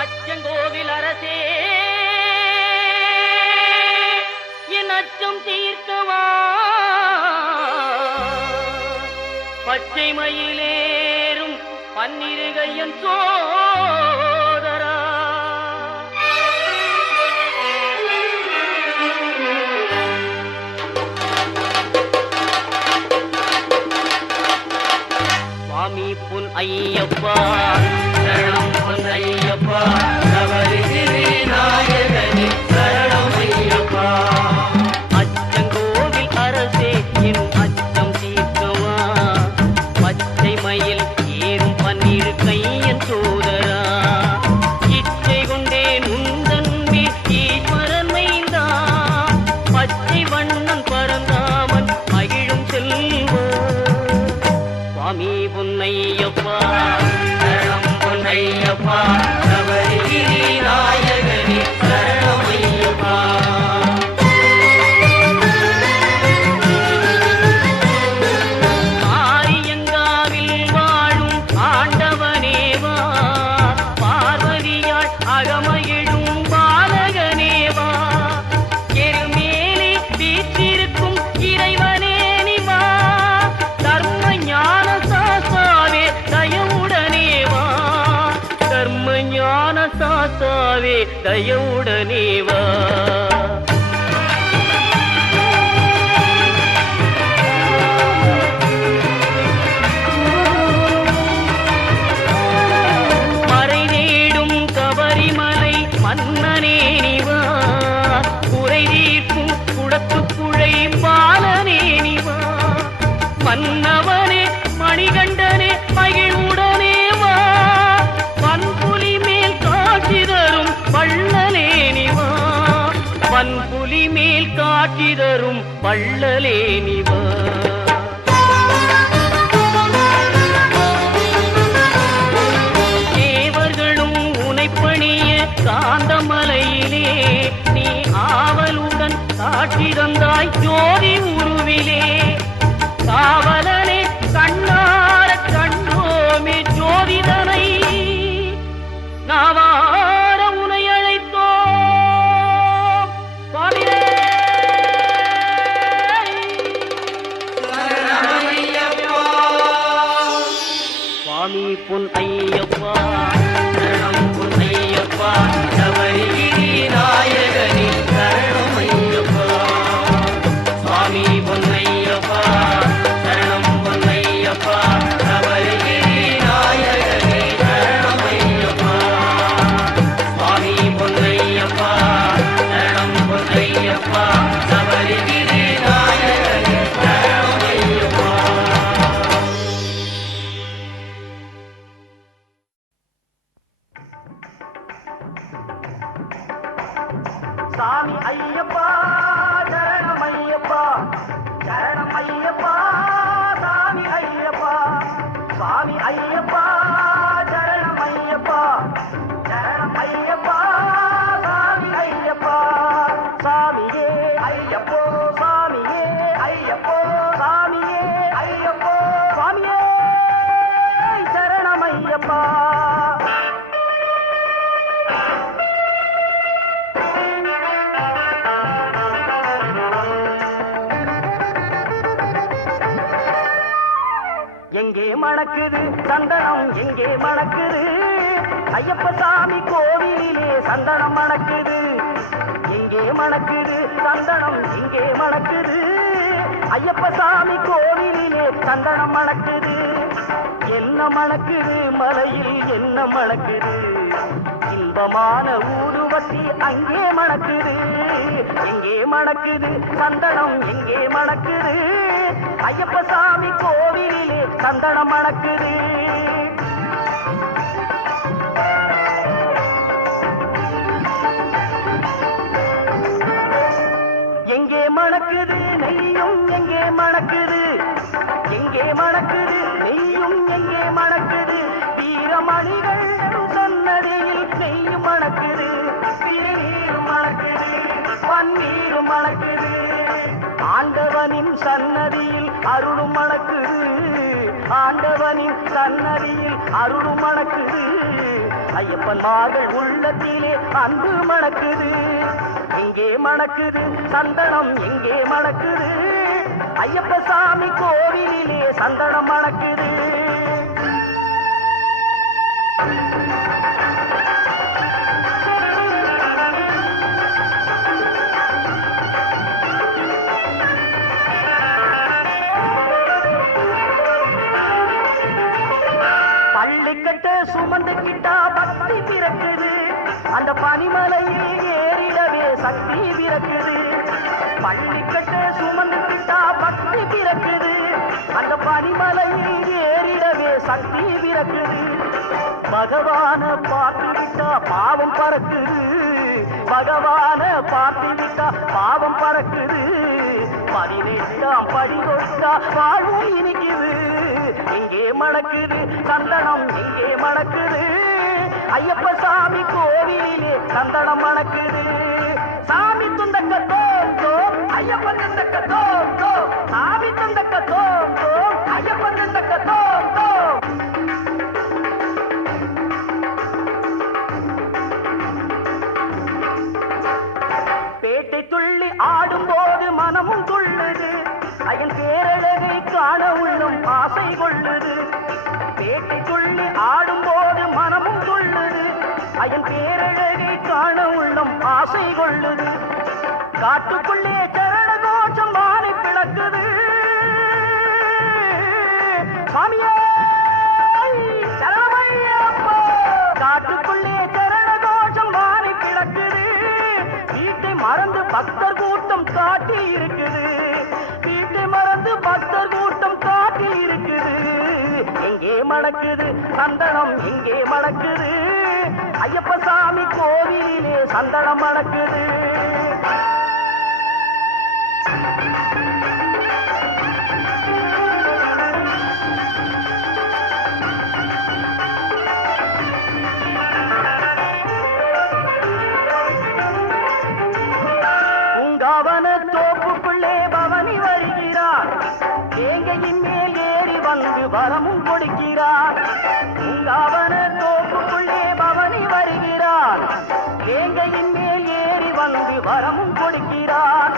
அச்சங்கோவில் அரசே என் அச்சம் தீர்க்கவா பச்சை மயிலேறும் பன்னிருகையன் சோதரா சுவாமி பொன் ஐயப்பா சரணம் பொன் ஐயப்பா நவரிகிரி நாயகனே சரணம் ஐயப்பா அச்சங்கோவில் அரசே என் அச்சம் தீர்க்கவா பச்சை மயில் ஏறும் பன்னிரு கையன் சோதரா இச்சை கொண்டேன் உந்தன்பே ஈஸ்வரன் மைந்தா பச்சை வண்ணன் பரந்தாமன் மகிழும் செல்வா சுவாமி பொன்னையப்பா சரணம் பொன்னையப்பா நவரிகிரி நாயகனே சரணம் ஐயப்பா ஆரியங்காவில் வாழும் ஆண்டவனேவா பார்வதியாள் அகமகிழும் பாலகனேவா எருமேலி வீற்றிருக்கும் இறைவனே நிவா தர்ம ஞான சாஸ்தாவே தயவுடனேவா தர்ம ஞான சாஸ்தாவே தயவுடனேவா மறை தேடும் கபரிமலை மன்னனே நிவா குறை தீர்க்கும் குடத்துக்குழை பாலனே நிவா மன்னவனே மணிகண்டனே மகிழ்வுடனே வா பன்புலி மேல் காட்சி தரும் வள்ளலே நிவா பன்புலி மேல் காட்சி தரும் வள்ளலே நிவா தேவர்களும் உனைப்பணிய காந்தமலையிலே நீ ஆவலுடன் காட்சி தந்தாய் ஜோதி உருவிலே காவலனே கண்ணார கண்டோமே ஜோதிதனை நாவார உனை அழைத்தோம் சுவாமியே சுவாமி பொன் ஐயப்பா சரணம் பொன் ஐயப்பா நவரிகிரி நாயகனே சரணம் ஐயப்பா சுவாமி பொன் ஐயப்பா சரணம் பொன் ஐயப்பா நவரிகிரி நாயகனே சரணம் ஐயப்பா சுவாமி பொன் ஐயப்பா சரணம் பொன் ஐயப்பா நவரிகிரி நாயகனே சரணம் ஐயப்பா சாமி ஐயப்பா சரணம் ஐயப்பா சரணம் ஐயப்பா சாமி ஐயப்பா சுவாமி ஐயப்பா சரணம் ஐயப்பா சரணம் ஐயப்பா சாமி ஐயப்பா சாமியே ஐயப்போ சாமியே ஐயப்போ சாமியே ஐயப்போ சுவாமியே சரணம் ஐயப்பா எங்கே மணக்குது சந்தனம் எங்கே மணக்குது ஐயப்ப சாமி கோவிலிலே சந்தனம் மணக்குது எங்கே மணக்குது சந்தனம் எங்கே மணக்குது ஐயப்ப சாமி கோவிலிலே சந்தனம் மணக்குது என்ன மணக்குது மலையில் என்ன மணக்குது இன்பமான ஊதுவத்தி அங்கே மணக்குது எங்கே மணக்குது சந்தனம் எங்கே மணக்குது ஐயப்ப சாமி கோவிலிலே சந்தனம் மணக்குது எங்கே மணக்குது நெய்யும் எங்கே மணக்குது எங்கே மணக்குது நெய்யும் எங்கே மணக்குது வீரமணிகள் சன்னதியில் நெய்யும் மணக்குது நீரும் மணக்குது பன்னீரும் மணக்குது ஆண்டவனின் சன்னதியில் அருளும் மணக்குது ஆண்டவனின் சன்னதியில் அருளும் மணக்குது ஐயப்பன் மார்கள் உள்ளத்திலே அன்பு மணக்குது. எங்கே மணக்குது சந்தனம், எங்கே மணக்குது ஐயப்ப சாமி கோவிலிலே சந்தனம் மணக்குது. பள்ளிக்கட்ட சுமந்துக்கிட்டா பக்தி பிறக்குது, அந்த பனிமலையில் ஏறிடவே சக்தி பிறக்குது. பள்ளிக்கட்ட சுமந்துக்கிட்டா பக்தி பிறக்குது, அந்த பனிமலையில் ஏறிடவே சக்தி பிறக்குது. பகவான பார்த்து விட்டா பாவம் பறக்குது, பகவான பார்த்து விட்டா பாவம் பறக்குது. 18ஆம் படி தொட்டா வாழ்வும் இனிக்குது. இங்கே மணக்குது சந்தனம், இங்கே மணக்குது ஐயப்ப சாமி கோவிலிலே சந்தனம் மணக்குது. சாமி துந்தக்க தோம் தோம் ஐயப்பன் துந்தக்க தோம் தோம், சாமி துந்தக்க தோம் தோம் ஐயப்பன் துந்தக்க தோம் தோம். பேட்டை துள்ளி ஆடும்போது மனமும் துள்ளுது, அயன் பேரழகை காண உள்ளும் ஆசை கொள்ளுது. பேட்டை துள்ளி ஆடும்போது மனமும் துள்ளுது, அயன் பேரழகை காண உள்ளும் ஆசை கொள்ளுது. காட்டுக்குள்ளே சரண கோஷம் வானை பிளக்குது. சாமியே சரணமையப்பா, காட்டுக்குள்ளே சரண கோஷம் வானை பிளக்குது. வீட்டை மறந்து பக்தர் கூட்டம் காட்டி இருக்குது, வீட்டை மறந்து பக்தர் கூட்டம் காட்டி இருக்குது. எங்கே மணக்குது சந்தனம், எங்கே மணக்குது ஐயப்ப சாமி கோவிலே சந்தனம் மணக்குது. உங்காவன தோப்புக்குள்ளே பவனி வருகிறார், தேங்கையின் மேல் ஏறி வந்து வரமும் கொடுக்கிறார். உங்காவன தோப்புக்குள்ளே பவனி வருகிறார், தேங்கையின் மேல் ஏறி வந்து வரமும் கொடுக்கிறார்.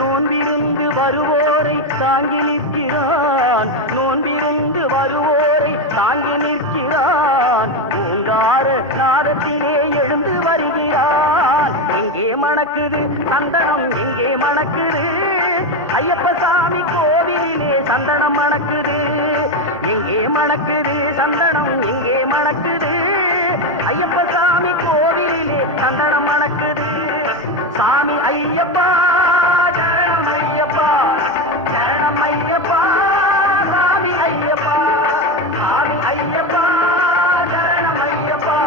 நோன்பிருந்து வருவோரை தாங்கி நிற்கிறான், நோன்பிருந்து வருவோரை தாங்கி நிற்கிறான். பூங்கார நாதத்திலே எழுந்து வருகிறான். எங்கே மணக்குது சந்தனம், எங்கே மணக்குது ஐயப்ப சாமி கோவிலிலே சந்தனம் மணக்குது. எங்கே மணக்குது சந்தனம், எங்கே மணக்குது ஐயப்ப சாமி கோவிலிலே சந்தனம் மணக்குது. சாமி ஐயப்பா சரணம் ஐயப்பா, சரணம் ஐயப்பா சாமி ஐயப்பா, சாமி ஐயப்பா சரணம் ஐயப்பா,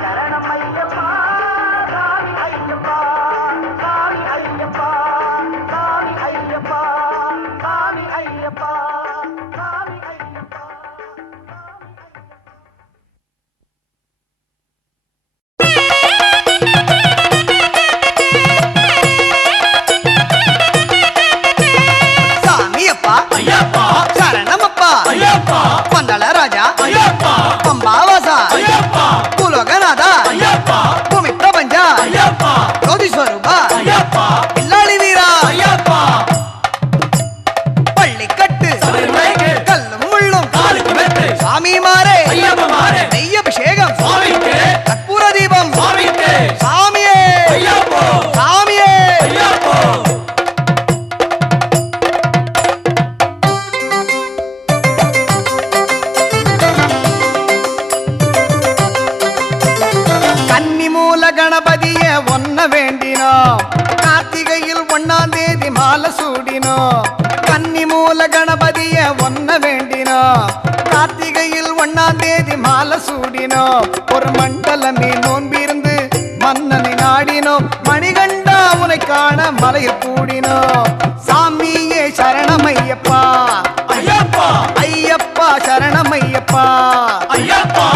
சரணம் ஐயப்பா சாமி ஐயப்பா, சாமி ஐயப்பா, சாமி ஐயப்பா, சாமி ஐயப்பா, சாமி ஐயப்பா. பந்தள ராஜா பம்பாவாசா புலோகநாதா பூமி பிரபஞ்ச ஜோதி ஸ்வரூபா பில்லாளி வீரா பள்ளிக்கட்டு கல்லும் முள்ளும் சாமி மாறே நெய் அபிஷேகம் கற்பூர தீபம் சாமியே சாமியே. கணபதிய ஒன்ன வேண்டினோம், கார்த்திகையில் 1ஆம் தேதி மாலை சூடினோம். கன்னி மூல கணபதிய ஒன்ன வேண்டினோம், கார்த்திகையில் 1ஆம் தேதி மாலை சூடினோம். ஒரு மண்டலமே நோன்பிருந்து மன்னனை நாடினோம், மணிகண்டா உனை காண மலையில் கூடினோம். சாமியே சரணமையப்பா ஐயப்பா, ஐயப்பா சரணமையப்பா ஐயப்பா.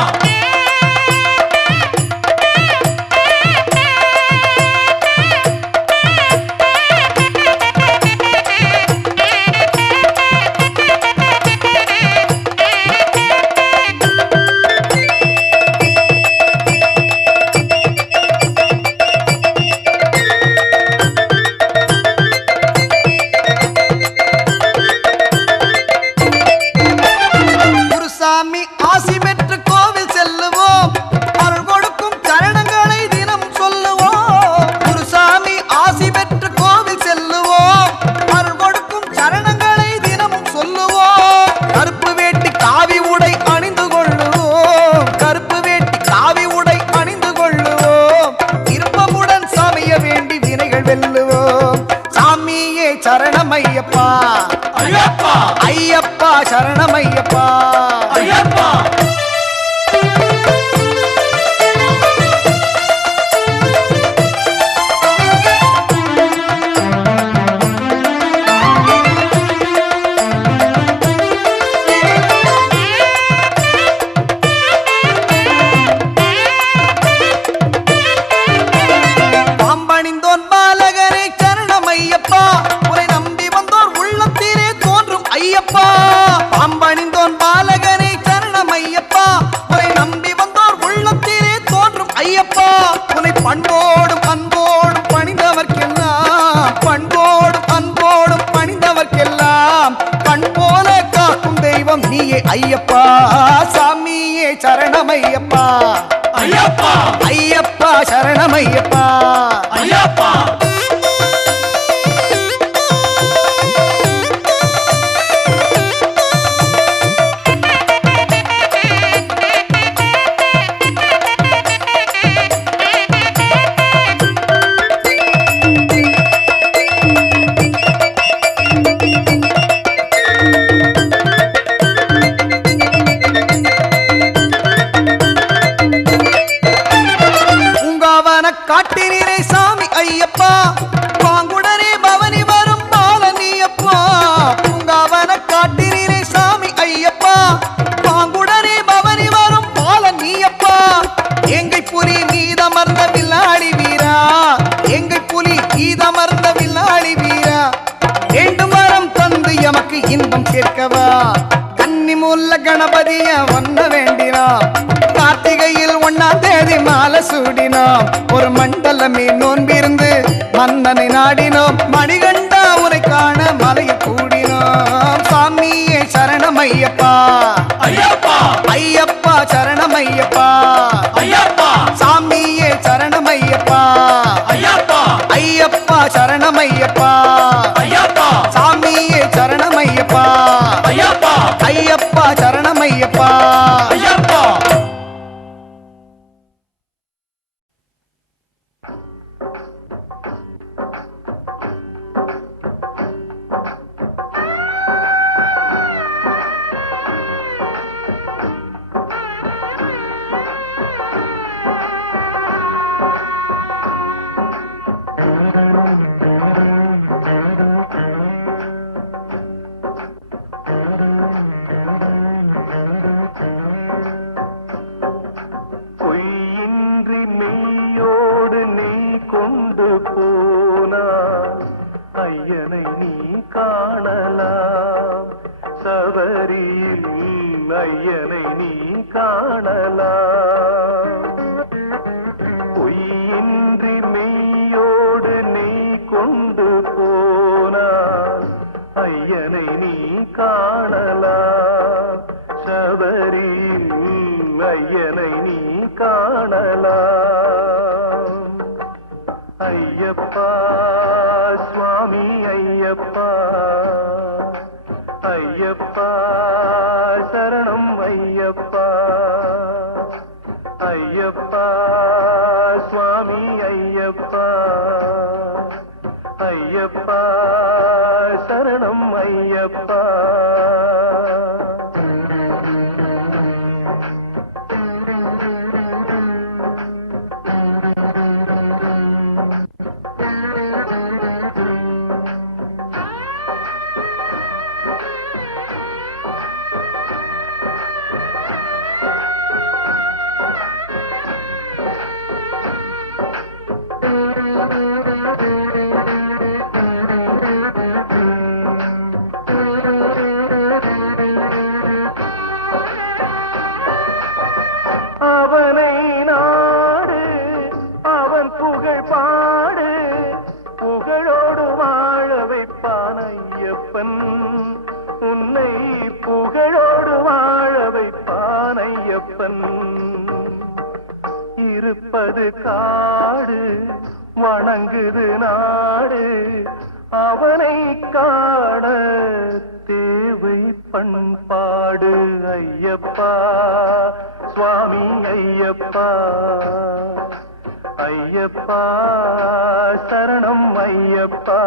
சரணமையப்பா ஐயப்பா பாம்பணிந்தோன் பாலகரே சரணமையப்பா உரை நம்பி வந்தோர் உள்ளத்திலே தோன்றும் ஐயப்பா பாம்பணிந்தோன் பாலகரே சரணமையப்பா உரை நம்பி வந்தோர் உள்ளத்திலே தோன்றும் ஐயப்பா உன்னை பண்போடும் அன்போடும் பணிந்தவர்க்கெல்லாம் பண்போடும் அன்போடும் பணிந்தவர்க்கெல்லாம் கண் போல காக்கும் தெய்வம் நீயே ஐயப்பா சாமியே சரணமையப்பா ஐயப்பா ஐயப்பா சரணமையப்பா ஐயப்பா பூங்காவன காட்டினீரே சாமி ஐயப்பா பாங்குடனே பவனி வரும் பாலனியப்பா பூங்காவன காட்டினீரே சாமி ஐயப்பா பாங்குடனே பவனி வரும் பாலனியப்பா எங்கை புலி நீதமர்ந்த வில்லாளி வீரா எங்கை புலி நீதமர்ந்த வில்லாளி வீரா வேண்டும் வரம் தந்து எமக்கு இன்பம் சேர்க்கவா கன்னிமுல்ல கணபதிய ஒன்ன வேண்டினோம் கார்த்திகையில் 1ஆம் தேதி மாலை சூடினோம் ஒரு மண்டலமே நோன்பிருந்து மன்னனை நாடினோம் மணிகண்டா உரை காண மலையை கூடினோம் சாமியே சரணமையப்பா ஐயப்பா ஐயப்பா சரணமையப்பா ஐயப்பா சாமியே சரணமையப்பா ஐயப்பா ஐயப்பா சரணமையப்பா ஐயப்பா சாமியே சரணமையப்பா ஐயப்பா ஐயப்பா சரணமையப்பா ஐயப்பா பொய்யின்றி மெய்யோடு நீ கொண்டு போனாய் ஐயனை நீ காணலாம் சபரியில் ஐயனை நீ காணலாம் பொய்யின்றி மெய்யோடு நீ கொண்டு போனாய் ஐயனை நீ காணலாம் சபரியில் ஐயனை நீ காணலாம் ஐயப்பா சுவாமி ஐயப்பா ஐயப்பா சரணம் ஐயப்பா ஐயப்பா சுவாமி ஐயப்பா ஐயப்பா சரணம் ஐயப்பா அவனை நாடு அவன் புகழ் பாடு புகழோடு வாழ வைப்பான் ஐயப்பன் உன்னை புகழோடு வாழ வைப்பான் ஐயப்பன் இருப்பது காடு வணங்குது நாடு அவனை காண தேவை பண்பாடு ஐயப்பா சுவாமி ஐயப்பா ஐயப்பா சரணம் ஐயப்பா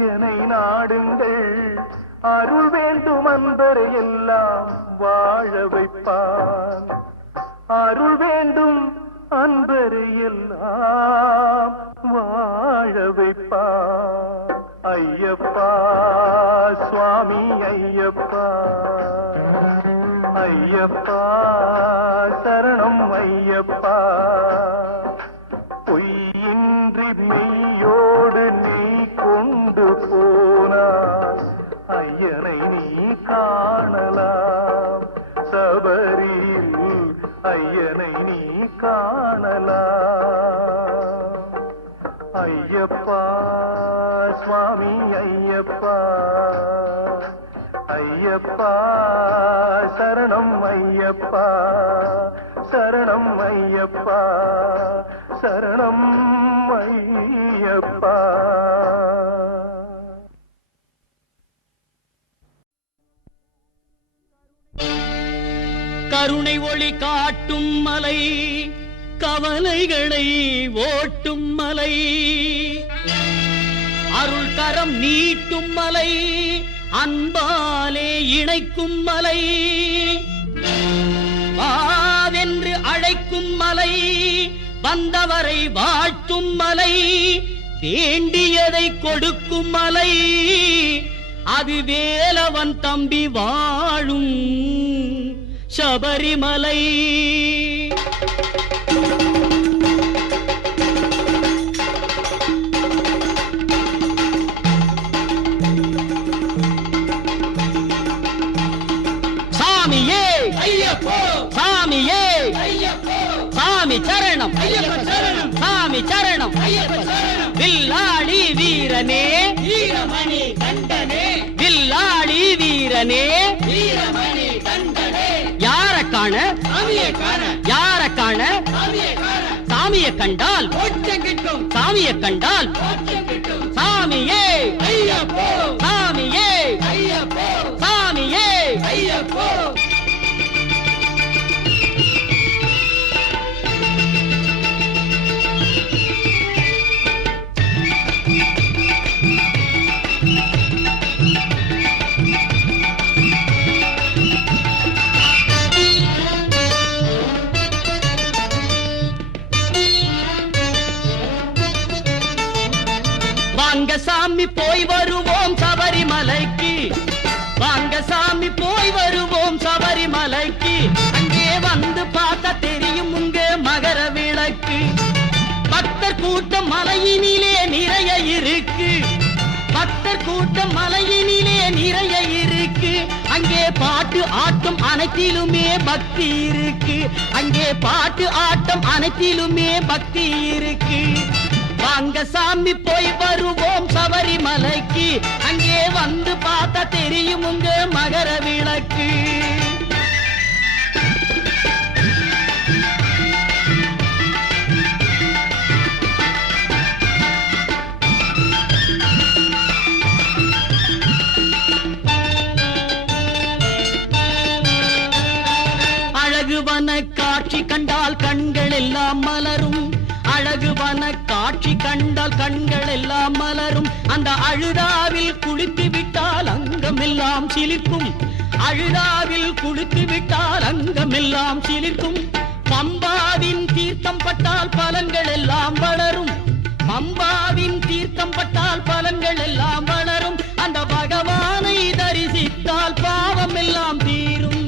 ஐயனை நாடுங்கள் அருள் வேண்டும் அன்பரை எல்லாம் வாழ வைப்பான் அருள் வேண்டும் அன்பரை எல்லாம் வாழ வைப்பான் ஐயப்பா சுவாமி ஐயப்பா ஐயப்பா சரணம் ஐயப்பா பொய்யின்றி மெய்யோடு நீ கொண்டு போனாய் ஐயனை நீ காணலாம் சபரியில் ஐயனை நீ காணலாம் ஐயப்பா சுவாமி ஐயப்பா ஐயப்பா சரணம் ஐயப்பா சரணம் ஐயப்பா சரணம் ஐயப்பா கருணை ஒளி காட்டும் மலை கவலைகளை ஓட்டும் மலை அருள் கரம் நீட்டும் மலை அன்பாலே இணைக்கும் மலை வாவென்று அழைக்கும் மலை வந்தவரை வாழ்த்தும் மலை வேண்டியதை கொடுக்கும் மலை அது வேலவன் தம்பி வாழும் சபரிமலை சாமியே ஐயப்போ சாமியே ஐயப்போ சாமி சரணம் ஐயப்ப சரணம் சாமி சரணம் ஐயப்ப சரணம் வில்லாளி வீரனே வீரமணி கண்டனே வில்லாளி வீரனே வீரமணி கண்டனே யார காண சாமியை காண யார காண சாமியை காண சாமியை கண்டால் மோட்சம் கிட்டும் சாமியை கண்டால் மோட்சம் கிட்டும் சாமியே ஐயப்போ சாமியே ஐயப்போ சாமியே ஐயப்போ வாங்க சாமி போய் வருவோம் சபரிமலைக்கு வாங்க சாமி போய் வருவோம் சபரிமலைக்கு அங்கே வந்து பார்த்தா தெரியும் உங்க மகர விளக்கு பக்தர் கூட்டம் மலையினிலே நிறைய இருக்கு பக்தர் கூட்டம் மலையினிலே நிறைய இருக்கு அங்கே பாட்டு ஆட்டம் அனைத்திலுமே பக்தி இருக்கு அங்கே பாட்டு ஆட்டம் அனைத்திலுமே பக்தி இருக்கு வாங்க சாமி போய் வருவோம் சபரிமலைக்கு அங்கே வந்து பார்த்தா தெரியும் உங்க மகர விளக்கு அழகுவன காட்சி கண்டால் கண்கள் எல்லாம் மலரும் அழகுவன காட்சி கண்டால் கண்கள் எல்லாம் மலரும் அந்த அழுதாவில் குளித்து விட்டால் அங்கமெல்லாம் சிலிர்க்கும் அழுதாவில் குளித்து விட்டால் அங்கமெல்லாம் சிலிர்க்கும் பம்பாவின் தீர்த்தம் பட்டால் பலன்கள் எல்லாம் வளரும் பம்பாவின் தீர்த்தம் பட்டால் பலன்கள் எல்லாம் வளரும் அந்த பகவானை தரிசித்தால் பாவம் எல்லாம் தீரும்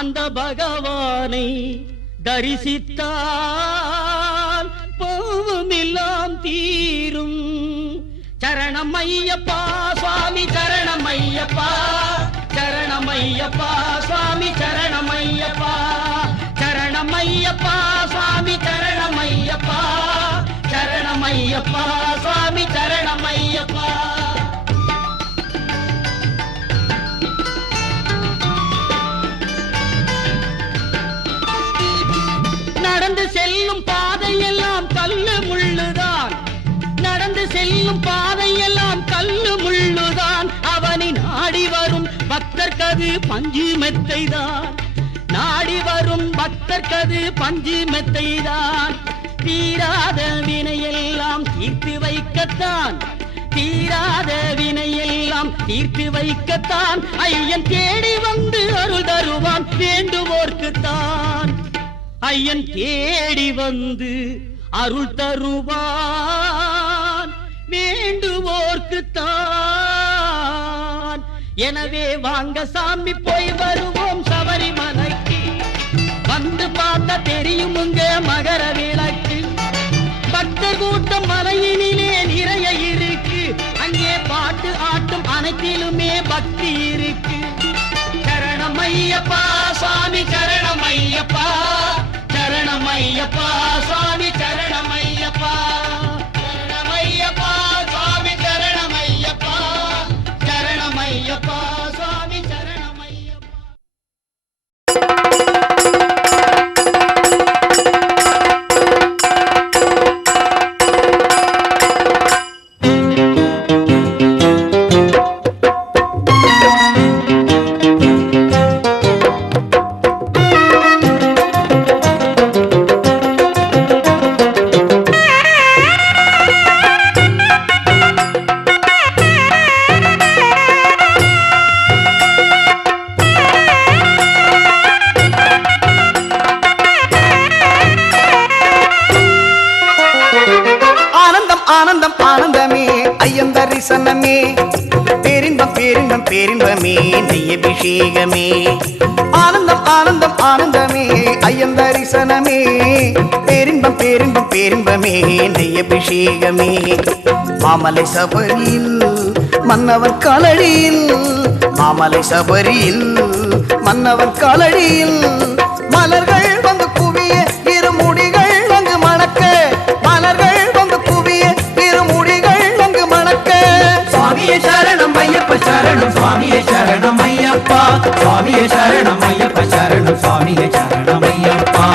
அந்த பகவானை தரிசித்தால் பாவமெல்லாம் தீரும் சரணம் ஐயப்பா சுவாமி சரணம் ஐயப்பா சரணம் ஐயப்பா சுவாமி சரணம் ஐயப்பா சரணம் ஐயப்பா சுவாமி சரணம் ஐயப்பா சரணம் ஐயப்பா சுவாமி சரணம் ஐயப்பா நடந்து செல்லும் பாதையெல்லாம் கல்லு முள்ளுதான் நடந்து செல்லும் பாதையெல்லாம் கல்லு முள்ளுதான் அவனை நாடி வரும் பக்தர்கது பஞ்சு மெத்தைதான் நாடி வரும் பக்தர்கது பஞ்சு மெத்தைதான் தீராத வினையெல்லாம் தீர்த்து வைக்கத்தான் தீராத வினையெல்லாம் தீர்த்து வைக்கத்தான் ஐயன் தேடி வந்து அருள் தருவான் வேண்டுவோர்க்குத்தான். ஐயன் தேடி வந்து அருள் தருவான் வேண்டுவோர்க்குத்தான். எனவே வாங்க சாமி போய் வருவோம் சபரிமலைக்கு. வந்து பார்த்தா தெரியுமுங்க மகர விளக்கு. பக்தர் கூட்டம் மலையினிலே நிறைய இருக்கு. அங்கே பாட்டு ஆட்டும் அனைத்திலுமே பக்தி இருக்கு. சரணம் ஐயப்பா சுவாமி சரணம் ஐயப்பா, சரணம் ஐயப்பா சுவாமி சரணம் ஐயப்பா, சரணம் ஐயப்பா சுவாமி சரணம் ஐயப்பா, சரணம் ஐயப்பா சுவாமி சரணம் ஐயப்பா. ஆனந்தம் ஆனந்தமே ஐயன் தரிசனமே, பேரின்பம் பேரின்பம் பேரின்பமே நெய்யபிஷேகமே. ஆனந்தம் ஆனந்தம் ஆனந்தமே ஐயன் தரிசனமே, பேரின்பம் பேரின்பம் பேரின்பமே நெய்யபிஷேகமே. மாமலை சபரியில் மன்னவன் காலடியில், மாமலை சபரியில் மன்னவன் காலடியில் மலர்கள் வந்து குவிய இருமுடிகள் அங்கு மணக்க, மலர்கள் வந்து குவிய இருமுடிகள் அங்கு மணக்க. சுவாமியே சரணம் ஐயப்ப சரணம் சுவாமியே சரணம் ஐயப்பா, சுவாமியே சரணம் ஐயப்ப சரணம் சுவாமியே சரணம் ஐயப்பா.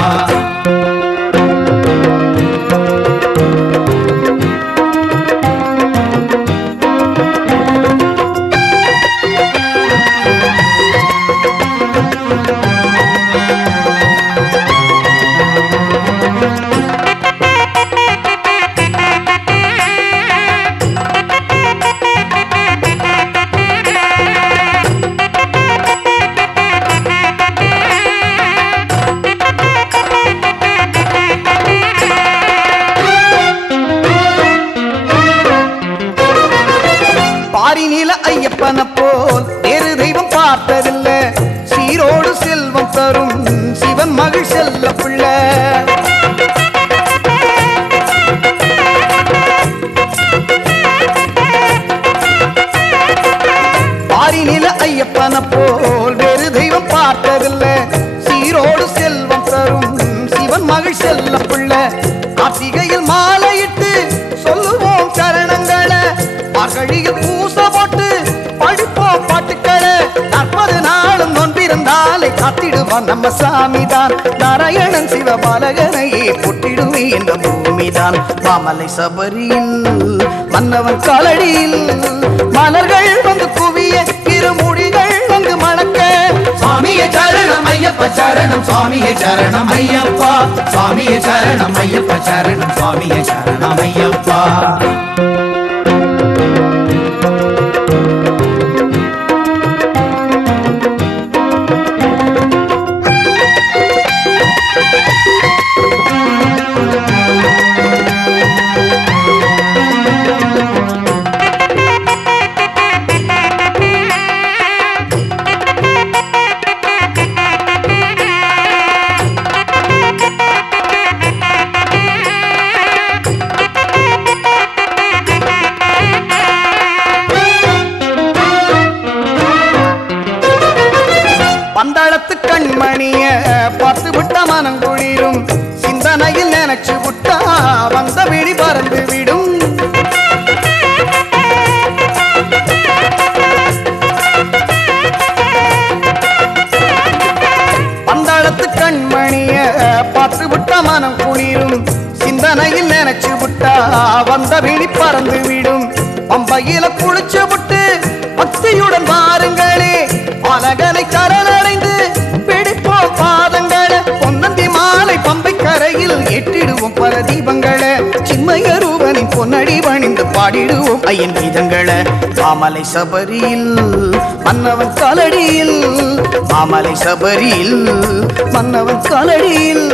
பாரிநில ஐயப்பன போல் வேறு தெய்வம் பார்த்ததில்ல, சீரோடு செல்வம் தரும் சிவன் மகள் செல்ல பிள்ளை. பாரிநில ஐயப்பன போல் வேறு தெய்வம் பார்த்ததில்ல, சீரோடு செல்வம் தரும் சிவன் மகள் செல்ல பிள்ளை. கார்த்திகையில் மாலையிட்டு சொல்லுவோம் சரணங்களை, மார்கழியில் பூச போட்டு படிப்போம் பாட்டுக்களை. 40 நாளும் நொன்பிருந்தாலே காத்திடுவான் நம்ம சாமிதான், நாராயணன் சிவபாலகனையே பொட்டிடுவே இந்த பூமிதான். மாமலை சபரியில் மன்னவன் காலடியில் மலர்கள் வந்து குவிய இருமுடிகள் அங்கு மணக்க. சுவாமியே சரணம் ஐயப்ப சரணம் சுவாமியே சரணம் ஐயப்பா, சுவாமியே சரணம் ஐயப்ப சரணம் சுவாமியே சரணம் ஐயப்பா. பந்தளத்து கண்மணிய பார்த்து விட்ட மனம் குளிரும், சிந்தனையில் நினைச்சு விட்டா வந்த விழி பறந்து விடும். பந்தளத்து கண்மணிய பார்த்து விட்ட மனம் குளிரும், சிந்தனையில் நினைச்சு விட்டா வந்த விழி பறந்து விடும். பம்பையில குளிச்சு விட்டு பக்தியுடன் வாருங்களே, அழகனை சரணடைந்து பிடிப்போம் பாதங்களை. பொன்னந்தி மாலை பம்பை கரையில் எட்டிடுவோம் பல தீபங்களை, சின்மய விஸ்வரூபனின் பொன்னடி பணிந்து பாடிடுவோம் ஐயன் கீதங்களை. மாமலை சபரியில் மன்னவன் காலடியில், மாமலை சபரியில் மன்னவன் காலடியில்